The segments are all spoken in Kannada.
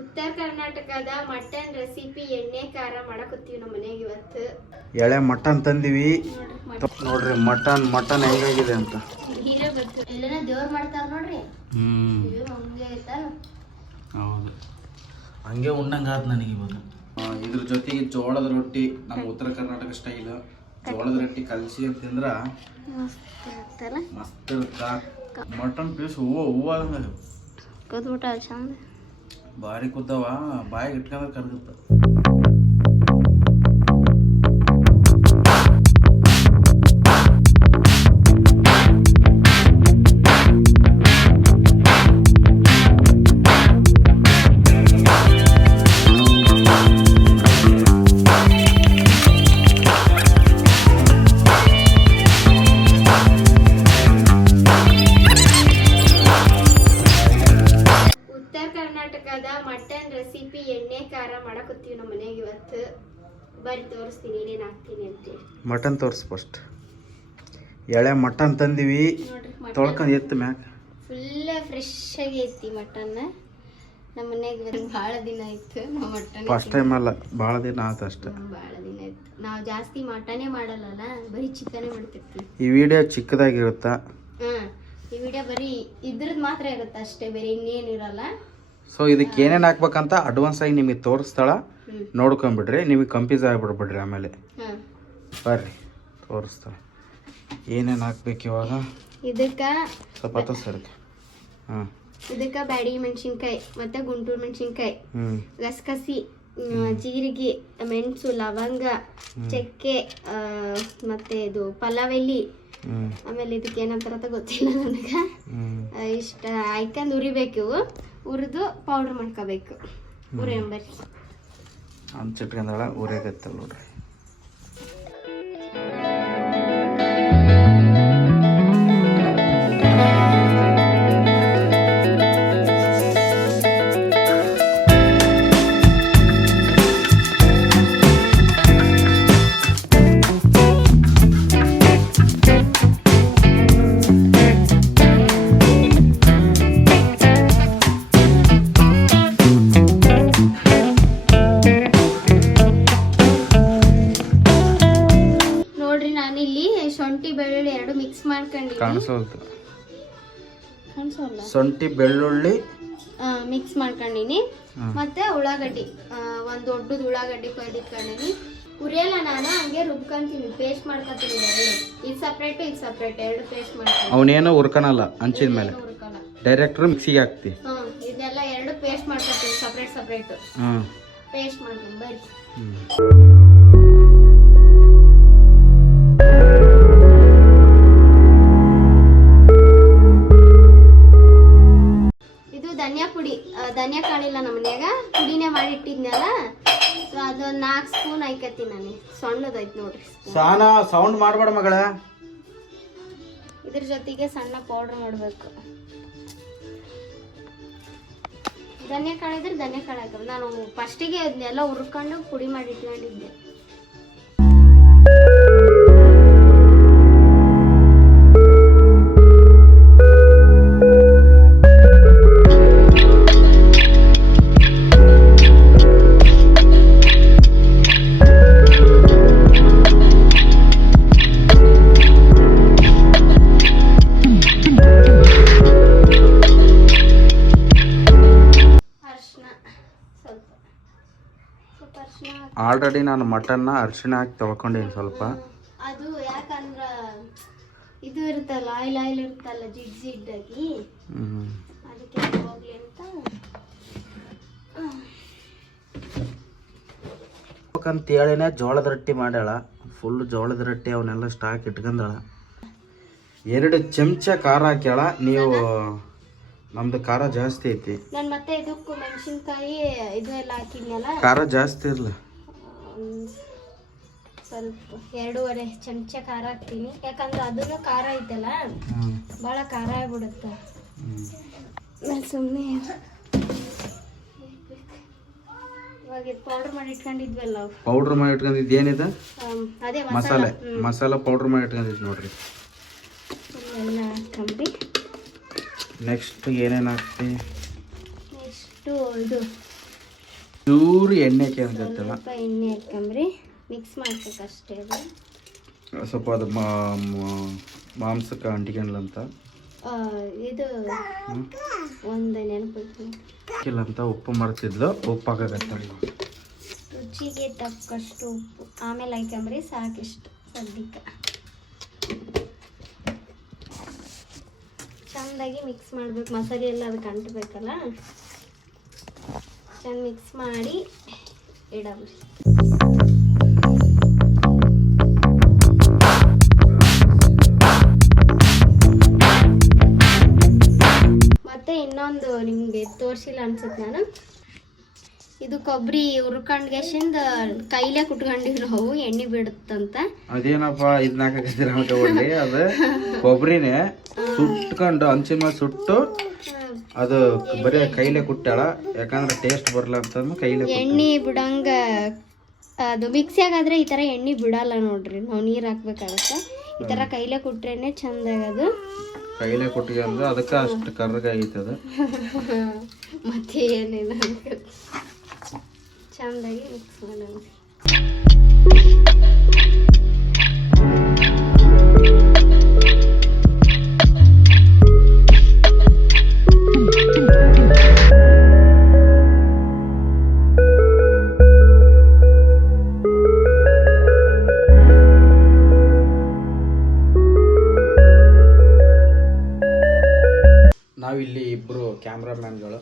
ಉತ್ತರ ಕರ್ನಾಟಕದ ಮಟನ್ ರೆಸಿಪಿ ಎಣ್ಣೆ ಖಾರ ಮಾಡಕತ್ತೀವಿ ನಮ್ಮ ಮನೆಗೆ ಇವತ್ತು. ಎಳೆ ಮಟನ್ ತಂದಿವಿ ನೋಡ್ರಿ. ಮಟನ್ ಹೆಂಗಾಗಿದೆ ಅಂತ ಎಲ್ಲನ ದೇವ್ರು ಮಾಡ್ತಾರ ನೋಡ್ರಿ. ಹೌದು, ಹಂಗೆ ಉಣ್ಣಂಗ ಆತ್ ನನಗೆ ಇವಾಗ. ಇದ್ರ ಜೊತೆಗೆ ಜೋಳದ ರೊಟ್ಟಿ, ನಮ್ಮ ಉತ್ತರ ಕರ್ನಾಟಕ ಸ್ಟೈಲ್ ಜೋಳದ ರೊಟ್ಟಿ ಕಲಸಿ ಅಂತಂದ್ರ ಮಸ್ತ್ ಇರುತ್ತ. ಮಟನ್ ಪೀಸ್ ಹೂವು ಕದ್ಬಿಟ್ಟ ಚಂದ ಭಾರಿ ಕುದ್ದವ, ಬಾಯಿಗೆ ಇಟ್ಕೊಂಡ್ರೆ ಕರ್ಗುತ್ತ. ಮಟನ್ ರೆಸಿಪಿ ಎಣ್ಣೆ ಖಾರ ಮಾಡಕತ್ತೀವಿ ನಮ್ಮ ಮನೆಗೆ ಇವತ್ತು. ಬರೀ ತೋರಿಸ್ತೀನಿ ಏನೇನು ಹಾಕ್ತೀನಿ ಅಂತೇಳಿ. ಮಟನ್ ತೋರಿಸ್ ಫಸ್ಟ್. ಎಳೆ ಮಟನ್ ತಂದಿವಿ, ತೊಳ್ಕೊಂಡು ಎತ್ತು ಮ್ಯಾಕ. ಫುಲ್ ಫ್ರೆಶ್ ಆಗಿ ಐತಿ ಮಟನ್. ನಮ್ಮ ಮನೆಗೆ ಭಾಳ ದಿನ ಆಯ್ತು ನಾವು ಮಟನ್. ಫಸ್ಟ್ ಟೈಮ್ ಅಲ್ಲ, ಭಾಳ ದಿನ ಆಯ್ತು ಅಷ್ಟೇ. ಭಾಳ ದಿನ ಆಯ್ತು. ನಾವು ಜಾಸ್ತಿ ಮಟನೇ ಮಾಡಲ್ಲ, ಬರೀ ಚಿಕನೇ ಮಾಡ್ತಿರ್ತೀವಿ. ಈ ವಿಡಿಯೋ ಚಿಕ್ಕದಾಗಿರುತ್ತಾ? ಈ ವಿಡಿಯೋ ಬರೀ ಇದ್ರದ್ದು ಮಾತ್ರ ಇರುತ್ತೆ ಅಷ್ಟೇ, ಬೇರೆ ಇನ್ನೇನು ಇರಲ್ಲ. ಸೊ ಇದಕ್ಕೆ ಏನೇನು ಹಾಕ್ಬೇಕಂತ ಅಡ್ವಾನ್ಸ್ ಆಗಿ ನಿಮಗೆ ತೋರಿಸ್ತಾಳ, ನೋಡ್ಕೊಂಬಿಡ್ರಿ. ನಿಮಗೆ ಕನ್ಫ್ಯೂಸ್ ಆಗಿಬಿಡ್ಬಿಡ್ರಿ ಆಮೇಲೆ. ಬರ್ರಿ ತೋರಿಸ್ತಾಳ ಏನೇನು ಹಾಕ್ಬೇಕು ಇವಾಗ. ಇದಕ್ಕೆ ಸ್ವಲ್ಪ ಸರಿಗೆ ಇದಕ್ಕೆ ಬ್ಯಾಡಿ ಮೆಣಸಿನ್ಕಾಯಿ ಮತ್ತು ಗುಂಟೂರು ಮೆಣಸಿನ್ಕಾಯಿ, ಗಸಗಸಿ, ಜೀರಿಗೆ, ಮೆಣಸು, ಲವಂಗ, ಚಕ್ಕೆ, ಮತ್ತು ಇದು ಪಲಾವ್ ಎಲೆ, ಆಮೇಲೆ ಇದಕ್ಕೆ ಏನಂತಾರ ಗೊತ್ತಿಲ್ಲ ನನಗೆ. ಇಷ್ಟ ಹಾಯ್ಕೊಂಡು ಉರಿಬೇಕು. ಹುರಿದು ಪೌಡ್ರ್ ಮಾಡ್ಕೋಬೇಕು. ಉರಿಯಂಬರಿ ಅಂಚಿಟ್ಕೊಂಡಾಳ ಉರಿಯಾಗತ್ತಲ್ಲ ನೋಡ್ರಿ. ಶುಂಠಿ ಬೆಳ್ಳುಳ್ಳಿ ಎರಡು ಮಿಕ್ಸ್ ಮಾಡ್ಕೊಂಡಿದ್ದೀನಿ. ಶುಂಠಿ ಬೆಳ್ಳುಳ್ಳಿ ಮಿಕ್ಸ್ ಮಾಡ್ಕೊಂಡಿನಿ. ಮತ್ತೆ ಉಳ್ಳಾಗಡ್ಡಿ, ಒಂದು ದೊಡ್ಡದು ಉಳ್ಳಾಗಡ್ಡಿ ಕೊಯ್ದಿಟ್ಕೊಂಡಿನಿ. ಉರಿಯಲ್ಲ, ನಾನು ಹಂಗೆ ರುಬ್ಕೊಂತೀನಿ, ಪೇಸ್ಟ್ ಮಾಡ್ಕೊತೀನಿ. ಇದು ಸಪ್ರೇಟ್ ಇದು ಸಪ್ರೇಟ್ ಎರಡು ಪೇಸ್ಟ್ ಮಾಡ್ತೀನಿ. ಅವನೇನೋ ಹುರ್ಕನಲ್ಲ ಹಂಚಿನ ಮೇಲೆ, ಡೈರೆಕ್ಟ್ ಮಿಕ್ಸಿಗೆ ಹಾಕ್ತಿ. ಇದೆಲ್ಲ ಎರಡು ಪೇಸ್ಟ್ ಮಾಡ್ಕೊತೀನಿ, ಸಪ್ರೇಟ್ ಸಪ್ರೇಟ್ ಪೇಸ್ಟ್ ಮಾಡ್ತೀನಿ. ಬರ್ರಿ ಧನಿಯಾ ಪುಡಿ. ಧನಿಯಾ ಕಾಳಿಲ್ಲ ನಮ್ಮ ಮನ್ಯಾಗ, ಪುಡಿನೇ ಮಾಡಿ ಇಟ್ಟಿದ್ನಲ್ಲ. ಸೊ ಅದೊಂದು 4 ಸ್ಪೂನ್ ಹಾಕತ್ತೀನಿ ನಾನು. ಸಣ್ಣದೈತೆ ನೋಡ್ರಿ. ಸೌಂಡ್ ಮಾಡಬೇಡ ಮಗಳ. ಇದ್ರ ಜೊತೆಗೆ ಸಣ್ಣ ಪೌಡರ್ ಮಾಡಬೇಕು. ಧನಿಯಾ ಕಾಳು ಇದ್ರೆ ಧನಿಯಾ ಕಾಳು ಹಾಕಲ್ಲ. ನಾನು ಫಸ್ಟಿಗೆ ಅದನ್ನೆಲ್ಲ ಹುರ್ಕೊಂಡು ಪುಡಿ ಮಾಡಿ ಇಟ್ಕೊಂಡಿದ್ದೆ. ಆಲ್ರೆಡಿ ನಾನು ಮಟನ್ನ ಅರಿಶಿಣ ಹಾಕಿ ತೊಳ್ಕೊಂಡೀನಿ ಸ್ವಲ್ಪ. ಅದು ಯಾಕಂದ್ರ ಇದು ಇರುತ್ತಲ್ಲ, ಆಯಿಲ್ ಇರುತ್ತಲ್ಲ, ಜಿಡ್ಡಾಗಿ, ಅದಕ್ಕೆ ಹೋಗ್ಲಿ ಅಂತ. ಹೇಳಿನೇ ಜೋಳದ ರೊಟ್ಟಿ ಮಾಡ್ಯಾಳ. ಫುಲ್ ಜೋಳದ ರೊಟ್ಟಿ ಅವನ್ನೆಲ್ಲ ಸ್ಟಾಕ್ ಇಟ್ಕೊಂಡಾಳ. 2 ಚಮಚ ಖಾರ ಹಾಕ್ಯಾಳ. ನೀವು ನಮ್ದು ಖಾರ ಜಾಸ್ತಿ ಐತಿ. ನಾನು ಮತ್ತೆ ಇದಕ್ಕೂ ಮೆಣಸಿನ್ಕಾಯಿ ಇದು ಎಲ್ಲ ಹಾಕಿದ್ನಲ್ಲ, ಖಾರ ಜಾಸ್ತಿ ಇರಲ್ಲ. ಸ್ವಲ್ಪ 2.5 ಚಮಚ ಖಾರ ಹಾಕ್ತೀನಿ. ಯಾಕಂದ್ರೆ ಅದನ್ನು ಖಾರ ಐತಲ್ಲ, ಭಾಳ ಖಾರ ಆಗ್ಬಿಡುತ್ತೆ. ಸುಮ್ಮನೆ ಇವಾಗ ಪೌಡರ್ ಮಾಡಿ ಇಟ್ಕೊಂಡಿದ್ವಲ್ಲ, ಪೌಡರ್ ಮಾಡಿ ಇಟ್ಕೊಂಡಿದ್ದು ಏನಿದೆ? ಅದೇ ಮಸಾಲ ಪೌಡರ್ ಮಾಡಿ ಇಟ್ಕೊಂಡಿದ್ದು ನೋಡ್ರಿ. ಎಲ್ಲ ಹಾಕೊಂಡ್ರಿ. ನೆಕ್ಸ್ಟ್ ಏನೇನು ಹಾಕ್ತಿ? ನೆಕ್ಸ್ಟು ಇದು ಚೂರು ಎಣ್ಣೆ ಹಾಕ್ಯಂತಲ್ಲ, ಸ್ವಲ್ಪ ಎಣ್ಣೆ ಹಾಕ್ಕೊಂಬ್ರಿ, ಮಿಕ್ಸ್ ಮಾಡ್ಬೇಕಷ್ಟೇ. ಅದು ಸ್ವಲ್ಪ ಅದು ಮಾಂಸಕ್ಕೆ ಅಂಟಿಕೆಲ್ಲ ಅಂತ ಇದು ಒಂದು ನೆನಪು ಇಲ್ಲ ಅಂತ ಉಪ್ಪು ಮರ್ತಿದ್ಲು, ಉಪ್ಪು ಹಾಕಕತ್ತಾಳೆ. ರುಚಿಗೆ ತಕ್ಕಷ್ಟು ಉಪ್ಪು ಆಮೇಲೆ ಹಾಕ್ಕೊಂಬ್ರಿ, ಸಾಕಿಷ್ಟು ಸದ್ಯಕ್ಕೆ. ಚೆಂದಾಗಿ ಮಿಕ್ಸ್ ಮಾಡ್ಬೇಕು, ಮಸಾಲೆ ಎಲ್ಲ ಅದಕ್ಕೆ ಅಂಟಬೇಕಲ್ಲ, ಚೆಂದ ಮಿಕ್ಸ್ ಮಾಡಿ ಇಡಮ್ರಿ. ಮತ್ತೆ ಇನ್ನೊಂದು ನಿಮಗೆ ತೋರಿಸಿಲ್ಲ ಅನ್ಸುತ್ತೆ ನಾನು, ಇದು ಕೊಬ್ಬರಿ ಹುರ್ಕೊಂಡ್ಗೆಸಿಂದ ಕೈಲೇ ಕುಟ್ಕೊಂಡಿವಿ ನಾವು, ಎಣ್ಣೆ ಬಿಡುತ್ತಂತ. ಅದೇನಪ್ಪ ಇದನ್ನ ಹಾಕಕತ್ತೀರ ಅನ್ಕೊಂಡ್ರಿ, ಅದು ಕೊಬ್ಬರಿನೇ ಸುಟ್ಕೊಂಡು ಹಂಚಿನ ಮೇಲೆ ಸುಟ್ಟು ಅದು ಬರೀ ಕೈಲೇ ಕುಟ್ಟಾಳ, ಯಾಕಂದ್ರೆ ಟೇಸ್ಟ್ ಬರಲ್ಲ ಅಂತ ಕೈಲೇ ಎಣ್ಣೆ ಬಿಡಂಗ. ಅದು ಮಿಕ್ಸಿಯಾಗಾದ್ರೆ ಈ ಥರ ಎಣ್ಣೆ ಬಿಡಲ್ಲ ನೋಡ್ರಿ, ನಾವು ನೀರು ಹಾಕ್ಬೇಕಾಗತ್ತೆ. ಈ ಥರ ಕೈಲೇ ಕುಟ್ರೇನೆ ಚಂದ ಆಗೋದು. ಕೈಲೇ ಕುಟ್ಟಿಗೆ ಅಂದ್ರೆ ಅದಕ್ಕೆ ಅಷ್ಟು ಕರ್ರಗಾಗೈತೆ ಅದು. ಮತ್ತೆ ಏನಿಲ್ಲ, ಚಂದಾಗಿ ಮಿಕ್ಸ್ ಮಾಡೋಣ. ನಾವಿಲ್ಲಿ ಇಬ್ಬರು ಕ್ಯಾಮ್ರಾಮ್ಯಾನ್ಗಳು,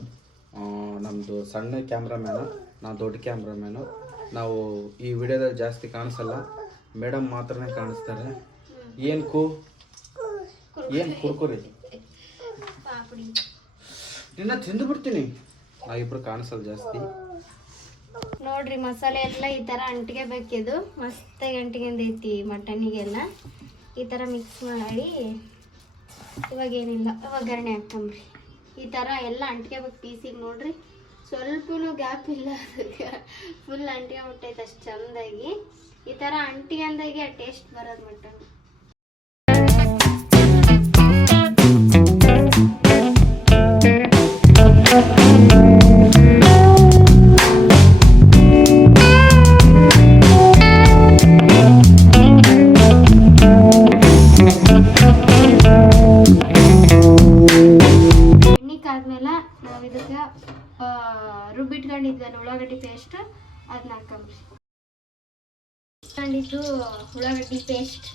ನಮ್ಮದು ಸಣ್ಣ ಕ್ಯಾಮ್ರಾಮ್ಯಾನು, ನಾವು ದೊಡ್ಡ ಕ್ಯಾಮ್ರಾಮ್ಯಾನು. ನಾವು ಈ ವಿಡಿಯೋದಲ್ಲಿ ಜಾಸ್ತಿ ಕಾಣಿಸಲ್ಲ, ಮೇಡಮ್ ಮಾತ್ರನೇ ಕಾಣಿಸ್ತಾರೆ. ಏನು ಕುರ್ಕುರಿ ನಿನ್ನ ತಿಂದು ಬಿಡ್ತೀನಿ. ನಾವಿಬ್ರು ಕಾಣಿಸಲ್ಲ ಜಾಸ್ತಿ. ನೋಡ್ರಿ ಮಸಾಲೆ ಎಲ್ಲ ಈ ಥರ ಅಂಟಿಗೆ ಬೇಕಿದು, ಮಸ್ತಾಗಿ ಅಂಟಿಗೆಂದೈತಿ ಮಟನಿಗೆಲ್ಲ. ಈ ಥರ ಮಿಕ್ಸ್ ಮಾಡಿ ಇವಾಗ ಏನಿಲ್ಲ, ಒಗ್ಗರಣೆ ಹಾಕ್ಕೊಂಬ್ರಿ. ಈ ಥರ ಎಲ್ಲ ಅಂಟಿಗೆ ಬೇಕು ಪೀಸಿಗೆ. ನೋಡ್ರಿ ಸ್ವಲ್ಪನೂ ಗ್ಯಾಪ್ ಇಲ್ಲ, ಅದಕ್ಕೆ ಫುಲ್ ಅಂಟಿಗೆ ಬಿಟ್ಟೈತೆ ಅಷ್ಟು ಚಂದಾಗಿ. ಈ ಥರ ಅಂಟಿಗೆಂದಾಗಿ ಆ ಟೇಸ್ಟ್ ಬರೋದು ಮಟನ್. ಆದ್ಮೇಲೆ ನಾವು ಇದಕ್ಕೆ ರುಬ್ಬಿಟ್ಕೊಂಡಿದ್ವಲ್ಲ ಉಳ್ಳಾಗಡ್ಡಿ ಪೇಸ್ಟ್, ಅದನ್ನ ಹಾಕೊಂಬ್ರಿ. ಇಟ್ಕೊಂಡಿದ್ದು ಉಳ್ಳಾಗಡ್ಡಿ ಪೇಸ್ಟ್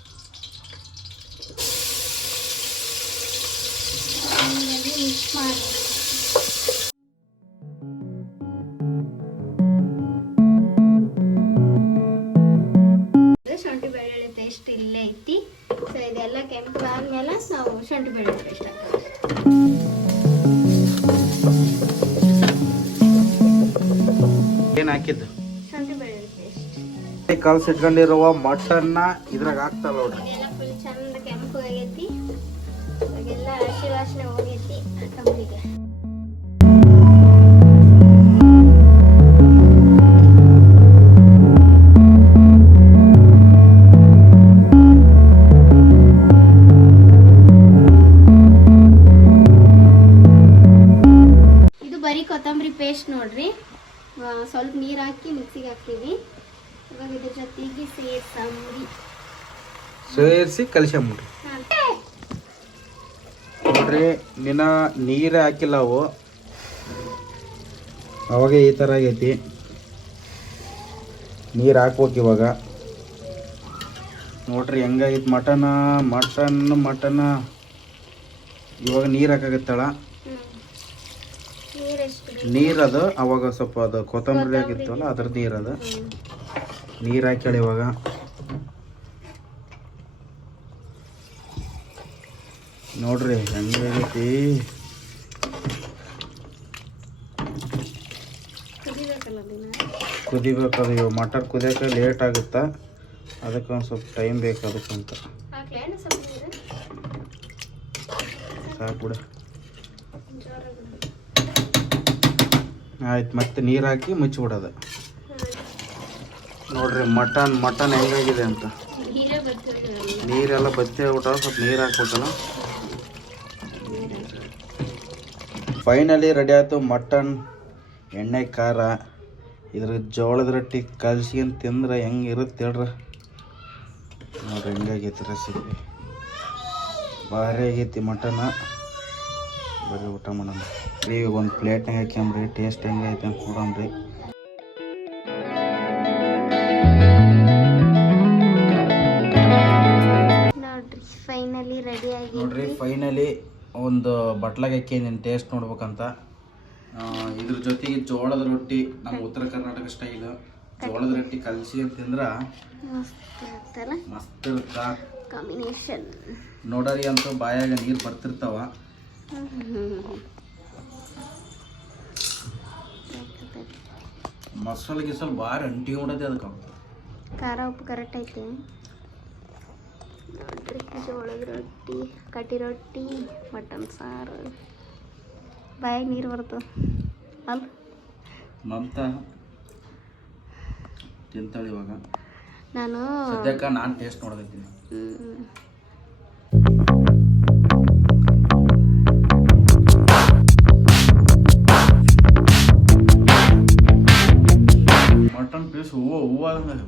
ಮಿಕ್ಸ್ ಮಾಡಿ. ಶುಂಠಿ ಬೆಳ್ಳುಳ್ಳಿ ಪೇಸ್ಟ್ ಇಲ್ಲೇ ಐತಿ. ಸೊ ಇದೆಲ್ಲ ಕೆಂಪು ಆದ್ಮೇಲೆ ನಾವು ಶುಂಠಿ ಬೆಳ್ಳುಳ್ಳಿ ಪೇಸ್ಟ್ ಹಾಕ್ತೀವಿ. ಏನು ಹಾಕಿದ್ದು? ಶುಂಠಿ ಬೆಳ್ಳುಳ್ಳಿ ಪೇಸ್ಟ್. ಕಲ್ಸಿಟ್ಕೊಂಡಿರುವ ಮಟನ್ನ ಇದ್ರಾಗ ಹಾಕ್ತಲ್ಲ ನೋಡ್ರಿ. ಇದೆಲ್ಲ ಫುಲ್ ಚಂದ ಕೆಂಪು ಆಗೈತಿ, ಇವಾಗೆಲ್ಲ ಹಸಿ ವಾಸನೆ ಹೋಗೈತಿ. ಹಾಕೊಂಬಿಗೆ ಇದು ಬರೀ ಕೊತ್ತಂಬರಿ ಪೇಸ್ಟ್ ನೋಡ್ರಿ. ಸ್ವಲ್ಪ ನೀರು ಹಾಕಿ ಮಿಕ್ಸಿಗೆ ಹಾಕ್ತೀವಿ. ಇವಾಗ ಇದ್ರ ಜೊತೆಗೆ ಸೇರಿಸಿ ಕಲಿಸ್ಕೊಂಬಿಡ್ರಿ. ನೋಡ್ರಿ ನಿನ್ನ ನೀರೇ ಹಾಕಿಲ್ಲ ಅವು, ಅವಾಗ ಈ ಥರ ಆಗೈತಿ. ನೀರು ಹಾಕ್ಬೇಕು ಇವಾಗ. ನೋಡ್ರಿ ಹೆಂಗಾಗೈತಿ ಮಟನ್. ಇವಾಗ ನೀರು ಹಾಕಾಗತ್ತಳ. ನೀರದು ಅವಾಗ ಸ್ವಲ್ಪ ಅದು ಕೊತ್ತಂಬರಿ ಆಗಿರ್ತವಲ್ಲ ಅದ್ರ ನೀರದು. ನೀರು ಹಾಕ್ಯಾಳ ಇವಾಗ. ನೋಡ್ರಿ ಹೆಂಗೈತಿ. ಕುದಿಬೇಕದು. ಇವಾಗ ಮಟನ್ ಕುದಿಯೋಕೆ ಲೇಟ್ ಆಗುತ್ತಾ, ಅದಕ್ಕೆ ಒಂದು ಸ್ವಲ್ಪ ಟೈಮ್ ಬೇಕು ಅದಕ್ಕಂತ. ಸಾಕು ಬಿಡ. ಆಯ್ತು, ಮತ್ತೆ ನೀರು ಹಾಕಿ ಮುಚ್ಚಿಬಿಡೋದು. ನೋಡ್ರಿ ಮಟನ್ ಹೆಂಗಾಗಿದೆ ಅಂತ. ನೀರೆಲ್ಲ ಬತ್ತಿ ಆಗ್ಬಿಟ್ಟಾವ, ಸ್ವಲ್ಪ ನೀರು ಹಾಕ್ಬಿಟ್ಟಲ್ಲ. ಫೈನಲಿ ರೆಡಿ ಆಯಿತು ಮಟನ್. ಎಣ್ಣೆ ಖಾರ ಇದ್ರ ಜೋಳದ ರೊಟ್ಟಿ ಕಲ್ಸ್ಕೊಂಡು ತಿಂದ್ರೆ ಹೆಂಗಿರುತ್ತೆ ಹೇಳ್ರ. ನೋಡ್ರಿ ಹೆಂಗಾಗೈತಿ ರೆಸಿಪಿ, ಭಾರಿ ಆಗೈತಿ ಮಟನ್. ಬರ್ರಿ ಊಟ ಮಾಡೋಣ ರೀ. ಈಗ ಒಂದು ಪ್ಲೇಟ್ನಾಗ ಹಾಕ್ಯಂಬ್ರಿ, ಟೇಸ್ಟ್ ಹೆಂಗೈತೆ ಅಂತ ನೋಡೋಣ್ರಿ. ಫೈನಲಿ ರೆಡಿ ಆಗಿ ನೋಡ್ರಿ, ಫೈನಲಿ ಒಂದು ಬಟ್ಲಾಗ ಹಾಕ್ಯಂದಿನಿ ಟೇಸ್ಟ್ ನೋಡ್ಬೇಕಂತ. ಇದ್ರ ಜೊತೆಗೆ ಜೋಳದ ರೊಟ್ಟಿ, ನಮ್ಮ ಉತ್ತರ ಕರ್ನಾಟಕ ಸ್ಟೈಲ್ ಜೋಳದ ರೊಟ್ಟಿ ಕಲಸಿ ಅಂತಂದ್ರೆ ಮಸ್ತ್ ಇರುತ್ತ ಕಾಂಬಿನೇಷನ್. ನೋಡರಿ ಅಂತೂ ಬಾಯಾಗ ನೀರು ಬರ್ತಿರ್ತಾವ. ಮಸಾಲೆ ಗಿಸಲ್ ಭಾರಿ ಅಂಟಿ ಹೊಡದೆ ಅದಕ್ಕೆ. ಖಾರ ಉಪ್ಪು ಕರೆಕ್ಟ್ ಐತಿ ನೋಡ್ರಿ. ಜೋಳದ ರೊಟ್ಟಿ, ಕಟ್ಟಿ ರೊಟ್ಟಿ, ಮಟನ್ ಸಾರು, ಬಾಯಾಗ ನೀರು ಬರ್ತದೆ ಅಲ್ಲ. ಮಮತಾ ತಿಂತಾಳೆ ಇವಾಗ. ನಾನು ಸದ್ಯಕ್ಕೆ ನಾನು ಟೇಸ್ಟ್ ನೋಡಕತ್ತೀನಿ. ಮಟನ್ ಪೀಸ್ ಹೂವು ಆದಂಗೆ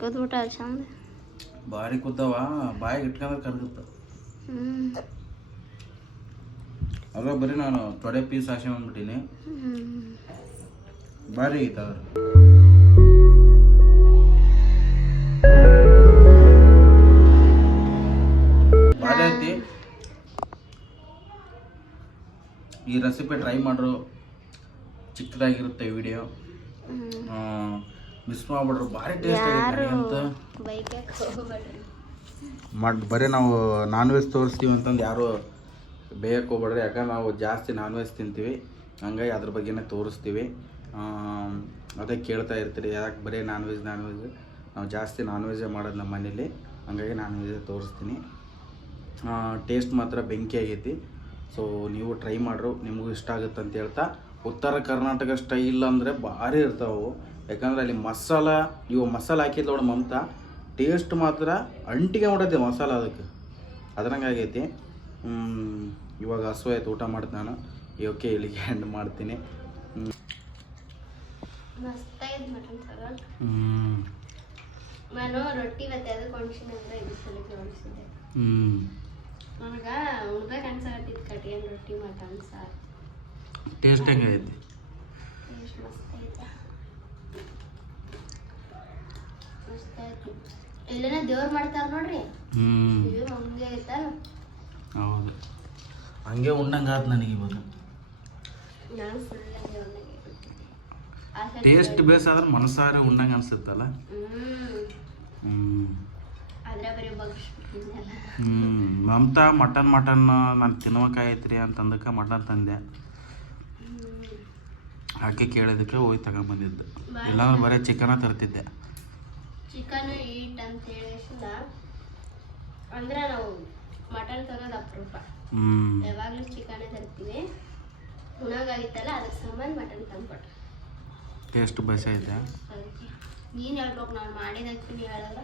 ಕೂತ್ಬಿಟ್ಟ ಚಂದ, ಭಾರಿ ಕೂತಾವ. ಬಾಯಿಗೆ ಇಟ್ಕೊಂಡ್ರೆ ಕರ್ಗುತ್ತ. ಅದ್ರ ಬರೀ ನಾನು ತೊಡೆ ಪೀಸ್ ಆಸೆ ಬಂದ್ಬಿಟ್ಟೀನಿ. ಭಾರಿ ಐತ ಅದ್ರ. ಭಾರಿ ಐತಿ. ಈ ರೆಸಿಪಿ ಟ್ರೈ ಮಾಡ್ರು. ಚಿಕ್ಕದಾಗಿರುತ್ತೆ ವಿಡಿಯೋ, ಮಿಸ್ ಮಾಡ್ಬಿಡ್ರು. ಭಾರಿ ಟೇಸ್ಟ್ ಆಗೈತೆ ಅಂತ ಬರೀ ನಾವು ನಾನ್ ವೆಜ್ ತೋರಿಸ್ತೀವಿ ಅಂತಂದು ಯಾರು ಬೇಯಕ್ಕೆ ಹೋಗ್ಬೇಡ್ರಿ. ಯಾಕಂದ್ರೆ ನಾವು ಜಾಸ್ತಿ ನಾನ್ ವೆಜ್ ತಿಂತೀವಿ, ಹಂಗಾಗಿ ಅದ್ರ ಬಗ್ಗೆನೇ ತೋರಿಸ್ತೀವಿ. ಅದೇ ಕೇಳ್ತಾ ಇರ್ತೀರಿ ಯಾಕೆ ಬರೀ ನಾನ್ ವೆಜ್. ನಾವು ಜಾಸ್ತಿ ನಾನ್ ವೆಜ್ಜೇ ಮಾಡೋದು ನಮ್ಮ ಮನೇಲಿ, ಹಂಗಾಗಿ ನಾನ್ ವೆಜ್ಜೇ ತೋರಿಸ್ತೀನಿ. ಟೇಸ್ಟ್ ಮಾತ್ರ ಬೆಂಕಿ ಆಗೈತಿ. ಸೊ ನೀವು ಟ್ರೈ ಮಾಡ್ರು, ನಿಮಗೂ ಇಷ್ಟ ಆಗುತ್ತೆ ಅಂತ ಹೇಳ್ತಾ. ಉತ್ತರ ಕರ್ನಾಟಕ ಸ್ಟೈಲ್ ಅಂದರೆ ಭಾರಿ ಇರ್ತಾವೆ. ಯಾಕಂದ್ರೆ ಅಲ್ಲಿ ಮಸಾಲ ಹಾಕಿದ್ದು ನೋಡಿ ಮಮತಾ, ಟೇಸ್ಟ್ ಮಾತ್ರ ಅಂಟಿಗೆ ಹೊಡೈತೆ ಮಸಾಲ ಅದಕ್ಕೆ, ಅದ್ರಂಗೆ ಆಗೈತಿ. ಇವಾಗ ಹಸು ಆಯ್ತು, ಊಟ ಮಾಡ್ತೀನಿ ನಾನು. ಓಕೆ, ಇಲ್ಲಿಗೆ ಎಂಡ್ ಮಾಡ್ತೀನಿ. ನಾನು ರೊಟ್ಟಿ ಮತ್ತೆ ಅದಕ್ಕೆ ಹೊಣ್ಸಿದ್ರೆ ಇದು ಸಲಕ್ಕೆ ಹೊಣ್ಸಿದ್ದೆ. ನನಗೆ ಉಣ್ಬೇಕು ಅನ್ಸಾಕತ್ತಿತ್ತು ಕಟ್ಗೆನ್ ರೊಟ್ಟಿ ಮಟನ್ ಸಾರು. ಟೇಸ್ಟ್ ಹೆಂಗೈತಿ? ಟೇಸ್ಟ್ ಮಸ್ತ್ ಐತೆ, ಮಸ್ತ್ ಆಯ್ತು. ಇಲ್ಲೇನ ದೇವ್ರು ಮಾಡ್ತಾರ ನೋಡ್ರಿ, ಇದು ಹಂಗೆ ಐತಲ್ಲ. ಹೌದು, ಹಂಗೆ ಉಣ್ಣಂಗೆ ಆಯ್ತು ನನಗೆ ಇವಾಗ. ನಾನು ಫುಲ್ ಹಂಗೆ ಉಣ್ಣಂಗೆ ಟೇಸ್ಟ್ ಬೇಸ್ ಆದ್ರೆ ಮನಸಾರೆ ಉಣ್ಣಂಗೆ ಅನ್ಸುತ್ತಲ್ಲ. ಆದ್ರೆ ಬರೀ ಬಗ್ಸ್ಬಿಟ್ಟಿದ್ದೆಲ್ಲ. ಮಮತಾ ಮಟನ್ ನಾನು ತಿನ್ನೋಕಾಗೈತ್ರಿ ಅಂತಂದಕ್ಕೆ ಮಟನ್ ತಂದೆ. ಆಕೆ ಕೇಳಿದಕ್ಕೆ ಹೋಗಿ ತಗೊಂಬಂದಿದ್ದು, ಇಲ್ಲಾಂದ್ರೆ ಬರೀ ಚಿಕನ ತರ್ತಿದ್ದೆ. ಚಿಕನ್ ಈಟ್ ಅಂತ ಹೇಳಿಸಿದ ಅಂದ್ರೆ ನಾವು ಮಟನ್ ತರೋದು ಅಪರೂಪ. ಯಾವಾಗಲೂ ಚಿಕನೇ ತರ್ತೀವಿ. ಉಣಾಗಾಗಿತ್ತಲ್ಲ, ಅದಕ್ಕೆ ಸಂಬಂಧ ಮಟನ್ ತಂದ್ಕೊಟ್ಟ. ಟೇಸ್ಟ್ ಬಸ್ ಐತೆ. ನೀನು ಹೇಳ್ಬೇಕು, ನಾನು ಮಾಡಿದಕ್ಕೆ ನೀ ಹೇಳಲ್ಲ.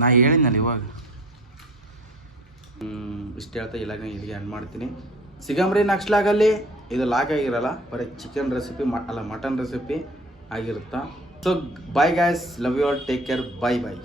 ನಾ ಹೇಳಿದ್ನಲ್ಲ ಇವಾಗ. ಇಷ್ಟು ಹೇಳ್ತಾ ಇಲ್ಲಿಗೆ ಎಂಡ್ ಮಾಡ್ತೀನಿ. ಸಿಗಂಬ್ರಿ ನೆಕ್ಸ್ಟ್ ಲಾಗಲ್ಲಿ. ಇದು ಲಾಗ್ ಆಗಿರಲ್ಲ, ಬರೀ ಚಿಕನ್ ರೆಸಿಪಿ ಅಲ್ಲ ಮಟನ್ ರೆಸಿಪಿ ಆಗಿರುತ್ತಾ. So bye guys, love you all, take care, bye bye.